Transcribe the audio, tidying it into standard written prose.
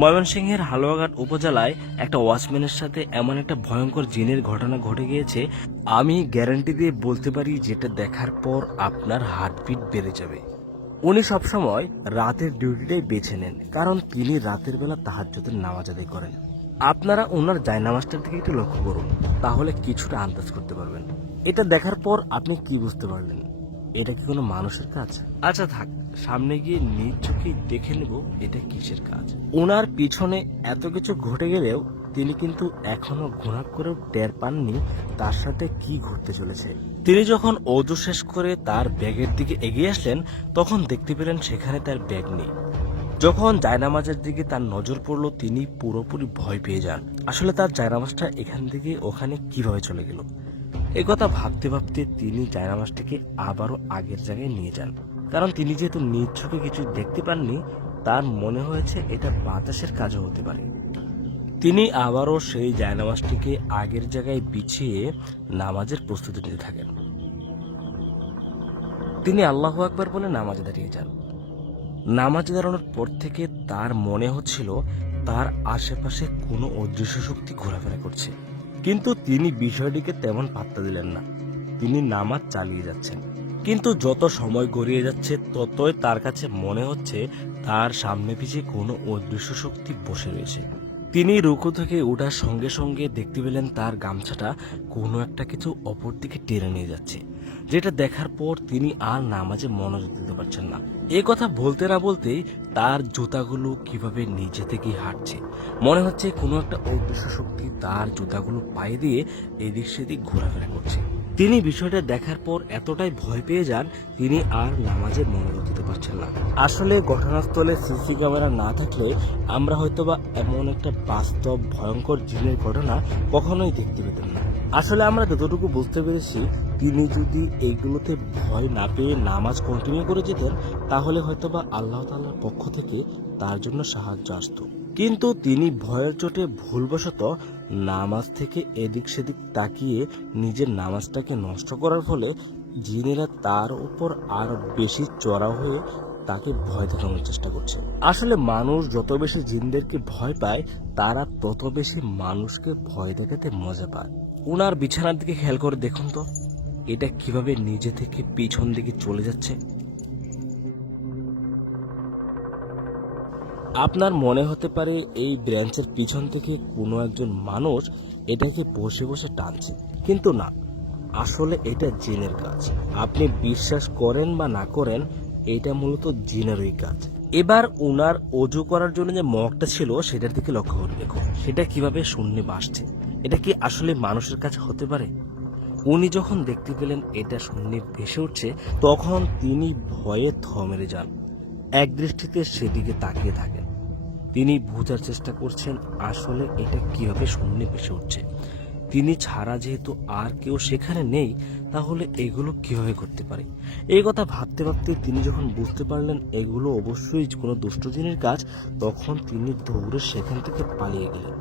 ময়মনসিংহের হালুয়াঘাট উপজেলায় একটা ওয়াচম্যানের সাথে এমন একটা ভয়ঙ্কর জিনের ঘটনা ঘটে গিয়েছে, আমি গ্যারান্টি দিয়ে বলতে পারি যেটা দেখার পর আপনার হার্টবিট বেড়ে যাবে। উনি সবসময় রাতের ডিউটিটাই বেছে নেন, কারণ তিনি রাতের বেলা তাহাজ্জুদের নামাজ আদায় করেন। আপনারা ওনার জায়নামাজটার দিকে একটু লক্ষ্য করুন, তাহলে কিছুটা আন্দাজ করতে পারবেন। এটা দেখার পর আপনি কি বুঝতে পারলেন? এটা কি কোনো মানুষের কাজ? আচ্ছা থাক, সামনে গিয়ে নিজ চোখেই দেখে নেব এটা কিসের কাজ। ওনার পিছনে এত কিছু ঘটে গেলেও তিনি কিন্তু এখনো ঘোরা করেও টের পাননি তার সাথে কি ঘটতে চলেছে। তিনি যখন ওযু শেষ করে তার ব্যাগের দিকে এগিয়ে আসলেন, তখন দেখতে পেলেন সেখানে তার ব্যাগ নেই। যখন জায়নামাজের দিকে তার নজর পড়ল, তিনি পুরোপুরি ভয় পেয়ে যান। আসলে তার জায়নামাজটা এখান থেকে ওখানে কিভাবে চলে গেল? এ কথা ভাবতে ভাবতে তিনি জায়নামাজটাকে আবারও আগের জায়গায় নিয়ে যান, কারণ তিনি যেহেতু নিজ চোখে কিছু দেখতে পাননি, তার মনে হয়েছে এটা বাতাসের কাজও হতে পারে। তিনি আবারও সেই জায়নামাজটিকে আগের জায়গায় বিছিয়ে নামাজের প্রস্তুতি নিতে থাকেন। তিনি আল্লাহু আকবার বলে নামাজে দাঁড়িয়ে যান। নামাজে দাঁড়ানোর পর থেকে তার মনে হচ্ছিল তার আশেপাশে কোনো অদৃশ্য শক্তি ঘোরাফেরা করছে, কিন্তু তিনি বিষয়টিকে তেমন পাত্তা দিলেন না। তিনি নামাজ চালিয়ে যাচ্ছেন, কিন্তু যত সময় গড়িয়ে যাচ্ছে ততই তার কাছে মনে হচ্ছে তার সামনে পিছিয়ে কোনো অদৃশ্য শক্তি বসে রয়েছে। তিনি রুকু থেকে ওঠার সঙ্গে সঙ্গে দেখতে পেলেন তার গামছাটা কোনো একটা কিছু অপর দিকে টেনে নিয়ে যাচ্ছে, যেটা দেখার পর তিনি আর নামাজে মনোযোগ দিতে পারছেন না। এ কথা বলতে না বলতেই তার জুতাগুলো কিভাবে নিজে থেকেই হাঁটছে। মনে হচ্ছে কোনো একটা অদৃশ্য শক্তি তার জুতাগুলো পায়ে দিয়ে এদিক সেদিক ঘোরাফেরা করছে। তিনি বিষয়টা দেখার পর এতটাই ভয় পেয়ে যান, তিনি আর নামাজে মনোযোগ দিতে পারছেন না। আসলে ঘটনাস্থলে সিসি ক্যামেরা না থাকলে আমরা হয়তোবা এমন একটা বাস্তব ভয়ঙ্কর জিনের ঘটনা কখনোই দেখতে পেতাম না। আসলে আমরা যতটুকু বুঝতে পেরেছি, তিনি যদি এইগুলোতে ভয় না পেয়ে নামাজ কন্টিনিউ করে যেতেন, তাহলে হয়তোবা আল্লাহ তাআলার পক্ষ থেকে তার জন্য সাহায্য আসতো। কিন্তু তিনি ভয়ের চোটে ভুলবশত নামাজ থেকে এদিক সেদিক তাকিয়ে নিজের নামাজটাকে নষ্ট করার ফলে জিনেরা তার উপর আরো বেশি চড়াও হয়ে তাকে ভয় দেখানোর চেষ্টা করছে। আসলে মানুষ যত বেশি জিনদেরকে ভয় পায়, তারা তত বেশি মানুষকে ভয় দেখাতে মজা পায়। উনার বিছানার দিকে খেয়াল করে দেখুন তো, এটা কিভাবে নিজে থেকে পিছন দিকে চলে যাচ্ছে। আপনার মনে হতে পারে এই ব্রাঞ্চের পিছন থেকে কোনো একজন মানুষ এটাকে বসে বসে টানছে, কিন্তু না, আসলে এটা জিনের কাজ। আপনি বিশ্বাস করেন বা না করেন, এটা মূলত জিনেরই কাজ। এবার উনার অজু করার জন্য যে মগটা ছিল সেটার দিকে লক্ষ্য করে দেখুন, সেটা কিভাবে শূন্যে ভাসছে। এটা কি আসলে মানুষের কাছে হতে পারে? উনি যখন দেখতে পেলেন এটা শূন্যে ভেসে উঠছে, তখন তিনি ভয়ে থ মেরে যান। এক দৃষ্টিতে সেদিকে তাকিয়ে থাকেন। তিনি বোঝার চেষ্টা করছেন আসলে এটা কিভাবে শূন্যে ভেসে উঠছে। তিনি ছাড়া যেহেতু আর কেউ সেখানে নেই, তাহলে এগুলো কিভাবে করতে পারে? এই কথা ভাবতে ভাবতে তিনি যখন বুঝতে পারলেন এগুলো অবশ্যই কোনো দুষ্ট জিনের কাজ, তখন তিনি দৌড়ে সেখান থেকে পালিয়ে গেলেন।